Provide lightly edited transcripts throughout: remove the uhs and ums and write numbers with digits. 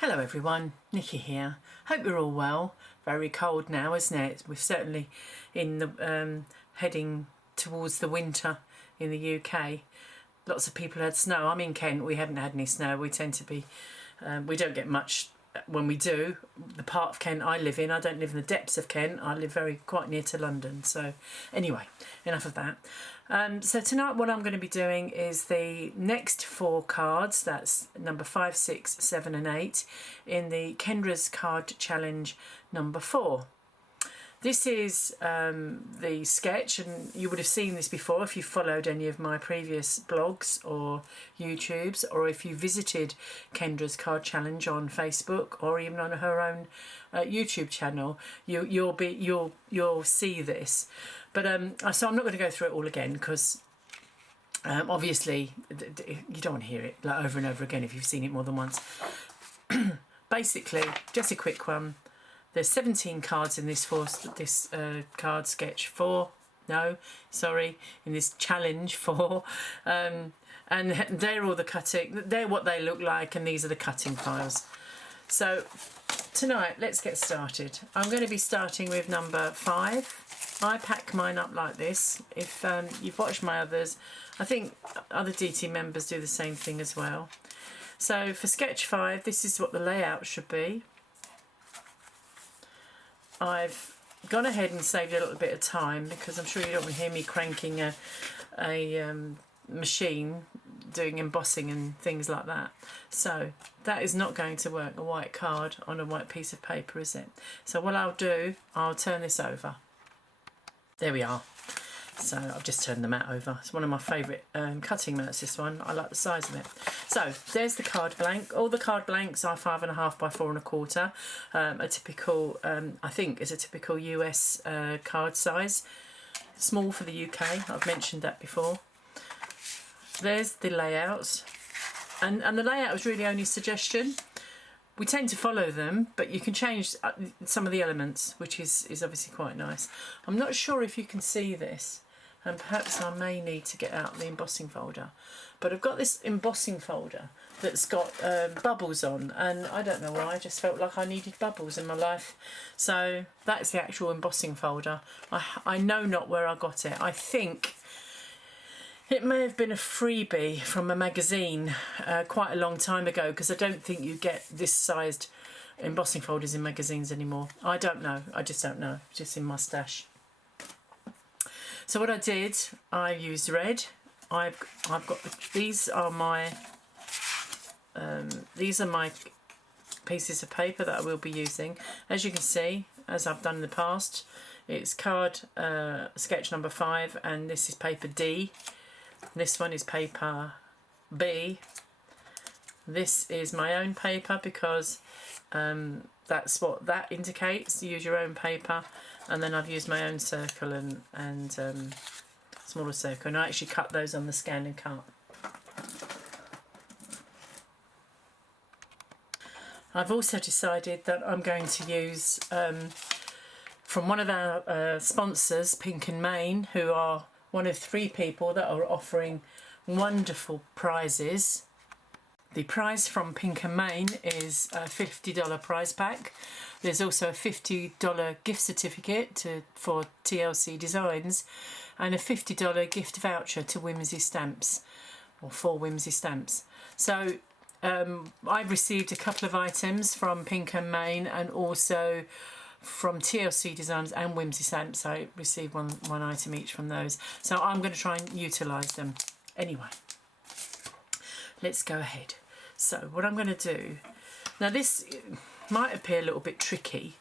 Hello everyone, Nikki here. Hope you're all well. Very cold now, isn't it? We're certainly in the heading towards the winter in the UK. Lots of people had snow. I'm in Kent. We haven't had any snow. We tend to be, we don't get much when we do. The part of Kent I live in, I don't live in the depths of Kent. I live quite near to London. So anyway, enough of that. So tonight what I'm going to be doing is the next 4 cards, that's number 5, 6, 7 and 8, in the Kendra's Card Challenge number 4. This is the sketch, and you would have seen this before if you followed any of my previous blogs or YouTubes, or if you visited Kendra's Card Challenge on Facebook or even on her own YouTube channel. You'll see this. But so I'm not going to go through it all again because obviously you don't want to hear it like over and over again if you've seen it more than once. Basically, just a quick one. There's 17 cards in this card sketch in this challenge 4, and they're all the cutting. They're what they look like, and these are the cutting files. So tonight, let's get started. I'm going to be starting with number 5. I pack mine up like this. If you've watched my others, I think other DT members do the same thing as well. So for sketch 5, this is what the layout should be. I've gone ahead and saved a little bit of time because I'm sure you don't want to hear me cranking a machine doing embossing and things like that. So that is not going to work, a white card on a white piece of paper, is it? So what I'll do, I'll turn this over. There we are. So I've just turned the mat over. It's one of my favourite cutting mats, this one. I like the size of it. So there's the card blank. All the card blanks are 5.5 by 4.25. A typical, I think, is a typical US card size. Small for the UK. I've mentioned that before. There's the layouts. And the layout is really only a suggestion. We tend to follow them, but you can change some of the elements, which is obviously quite nice. I'm not sure if you can see this, and perhaps I may need to get out the embossing folder. But I've got this embossing folder that's got bubbles on, and I don't know why, I just felt like I needed bubbles in my life. So that's the actual embossing folder. I know not where I got it. I think it may have been a freebie from a magazine quite a long time ago, because I don't think you get this sized embossing folders in magazines anymore. I don't know. I just don't know. It's just in my stash. So what I did, I used red. I've got these are my pieces of paper that I will be using. As you can see, as I've done in the past, it's card sketch number 5, and this is paper D. This one is paper B. This is my own paper because that's what that indicates. Use your own paper. And then I've used my own circle and smaller circle. And I actually cut those on the scan and cut. I've also decided that I'm going to use from one of our sponsors, Pink&Main, who are one of 3 people that are offering wonderful prizes. The prize from Pink&Main is a $50 prize pack. There's also a $50 gift certificate for TLC Designs, and a $50 gift voucher to Whimsy Stamps, or for Whimsy Stamps. So I've received a couple of items from Pink&Main and also from TLC Designs and Whimsy Stamps. I received one item each from those. So I'm going to try and utilise them. Anyway, let's go ahead. So what I'm going to do, now this might appear a little bit tricky.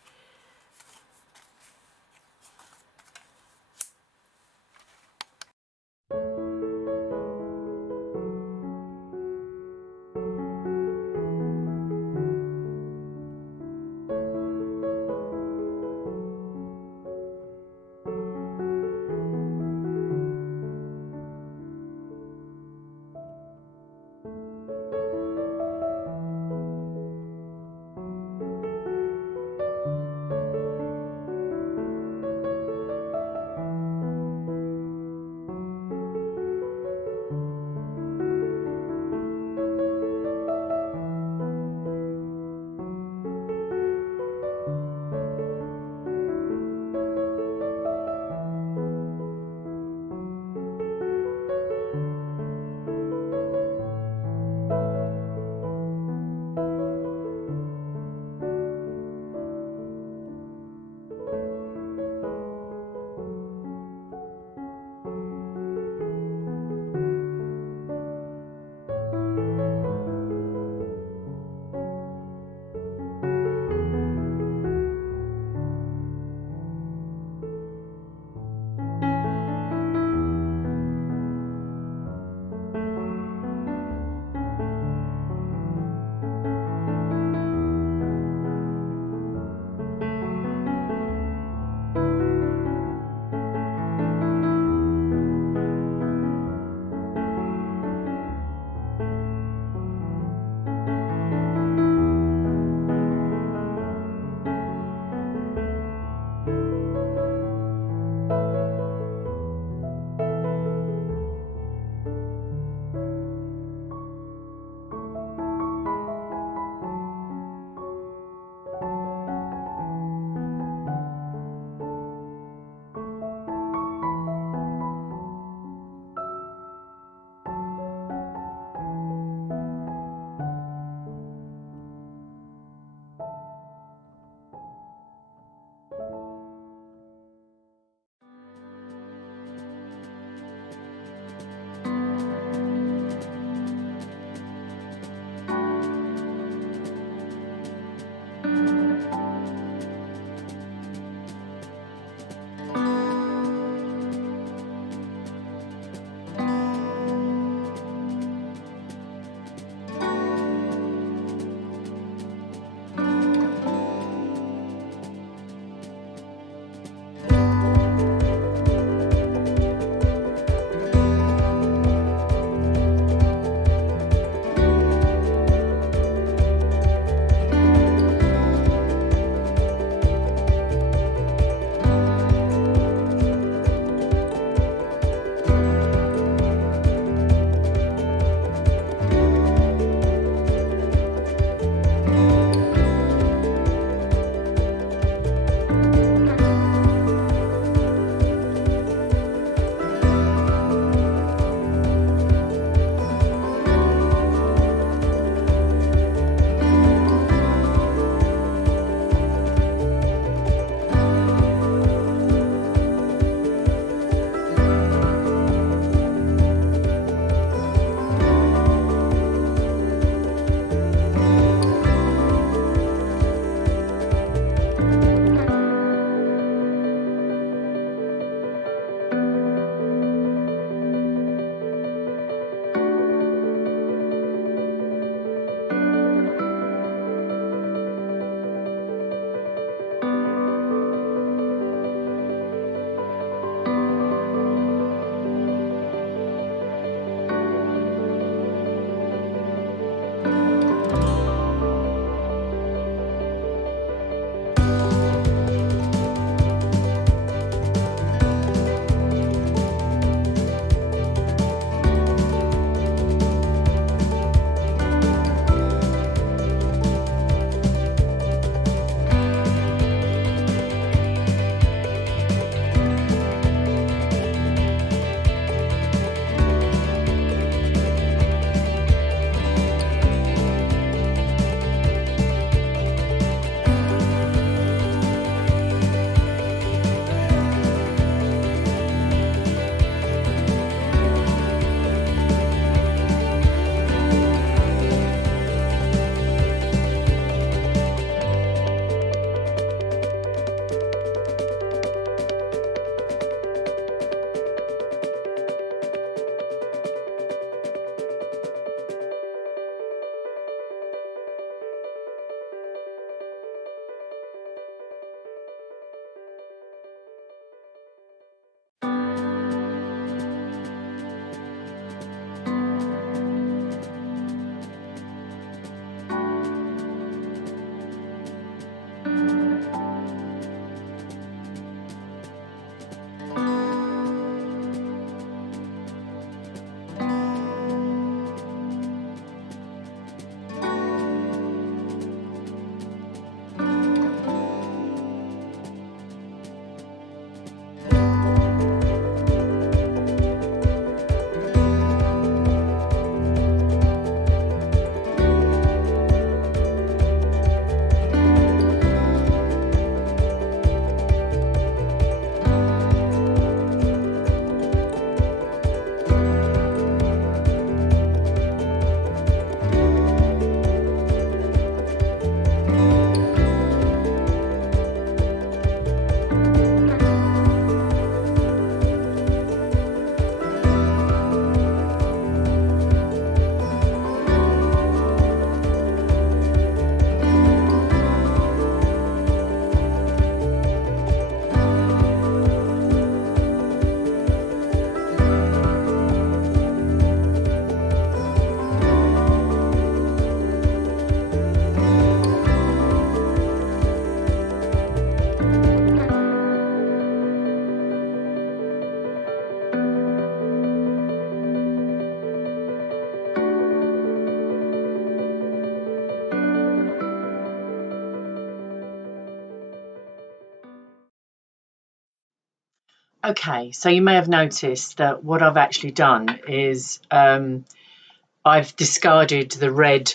Okay, so you may have noticed that what I've actually done is I've discarded the red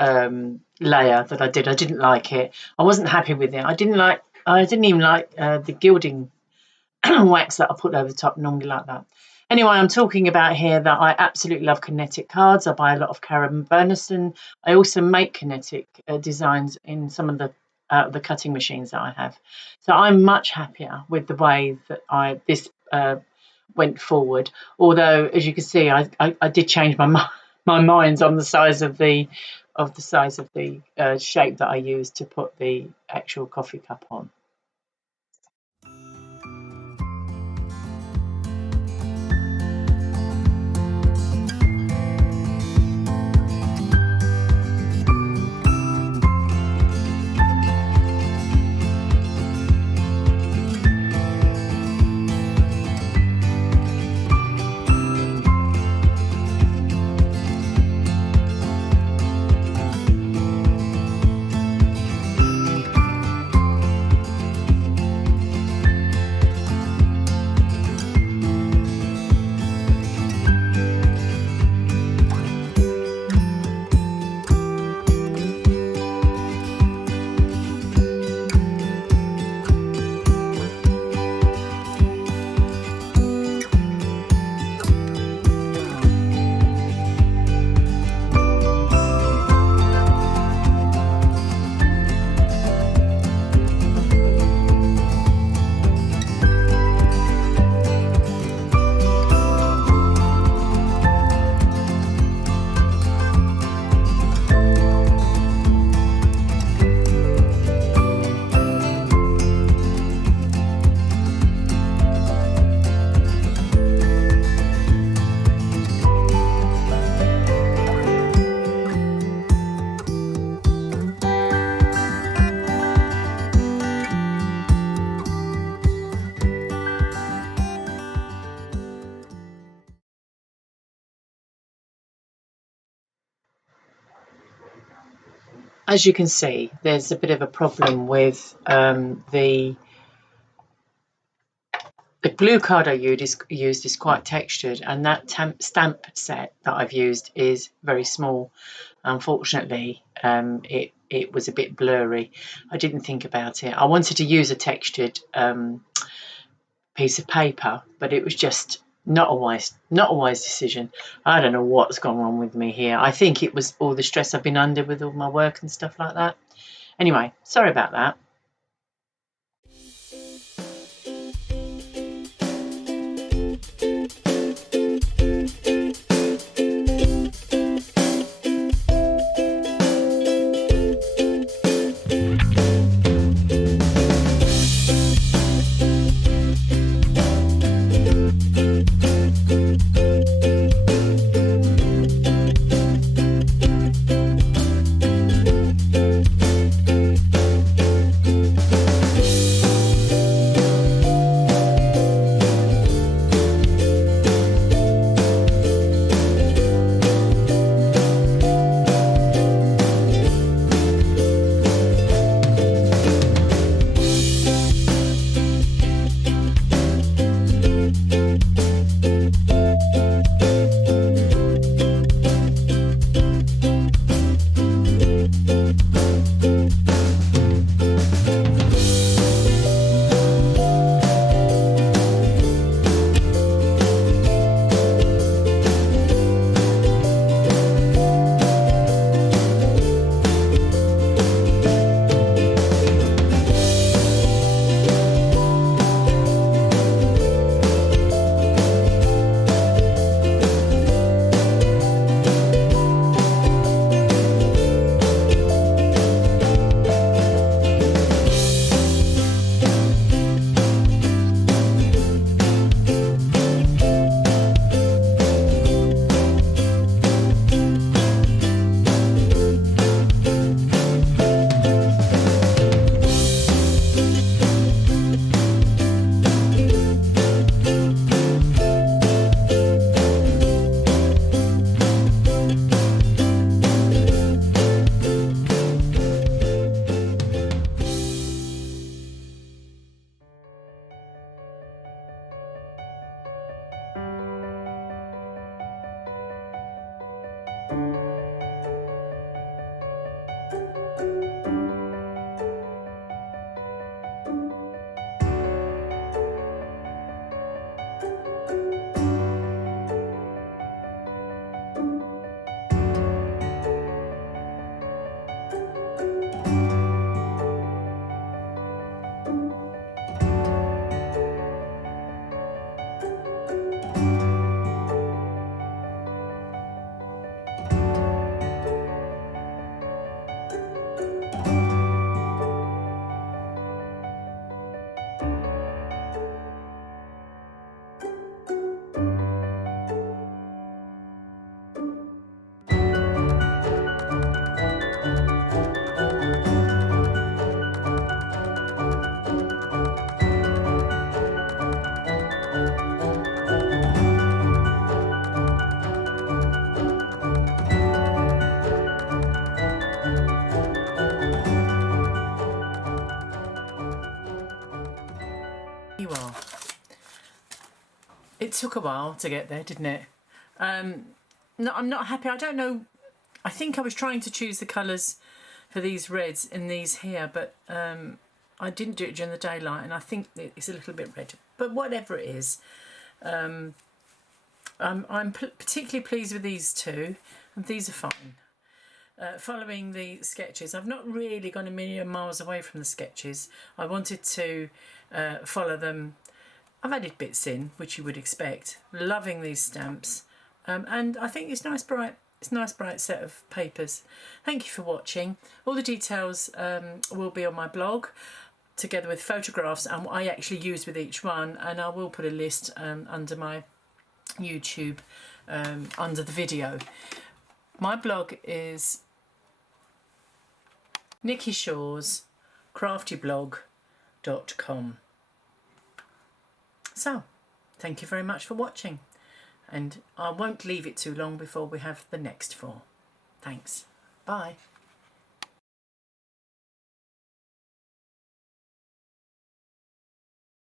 layer that I did. I didn't like it. I wasn't happy with it. I didn't even like the gilding wax that I put over the top. Normally like that. Anyway, I'm talking about here that I absolutely love kinetic cards. I buy a lot of Karen Bernison. I also make kinetic designs in some of the cutting machines that I have. So I'm much happier with the way that this went forward. Although, as you can see, I did change my mind on the size of the shape that I used to put the actual coffee cup on. As you can see, there's a bit of a problem with the glue card I used is quite textured, and that stamp set that I've used is very small. Unfortunately, it was a bit blurry. I didn't think about it. I wanted to use a textured piece of paper, but it was just not a wise decision. I don't know what's gone wrong with me here. I think it was all the stress I've been under with all my work and stuff like that. Anyway, sorry about that. You are. It took a while to get there, didn't it? No, I'm not happy. I don't know. I think I was trying to choose the colours for these reds in these here, but I didn't do it during the daylight, and I think it's a little bit red. But whatever it is, I'm particularly pleased with these two, and these are fine. Following the sketches, I've not really gone a million miles away from the sketches. I wanted to follow them. I've added bits in, which you would expect. Loving these stamps, and I think it's nice bright set of papers. Thank you for watching. All the details will be on my blog, together with photographs and what I actually use with each one, and I will put a list under my YouTube under the video. My blog is Nikki Shaw's craftyblog.com. So, thank you very much for watching, and I won't leave it too long before we have the next four. Thanks. Bye.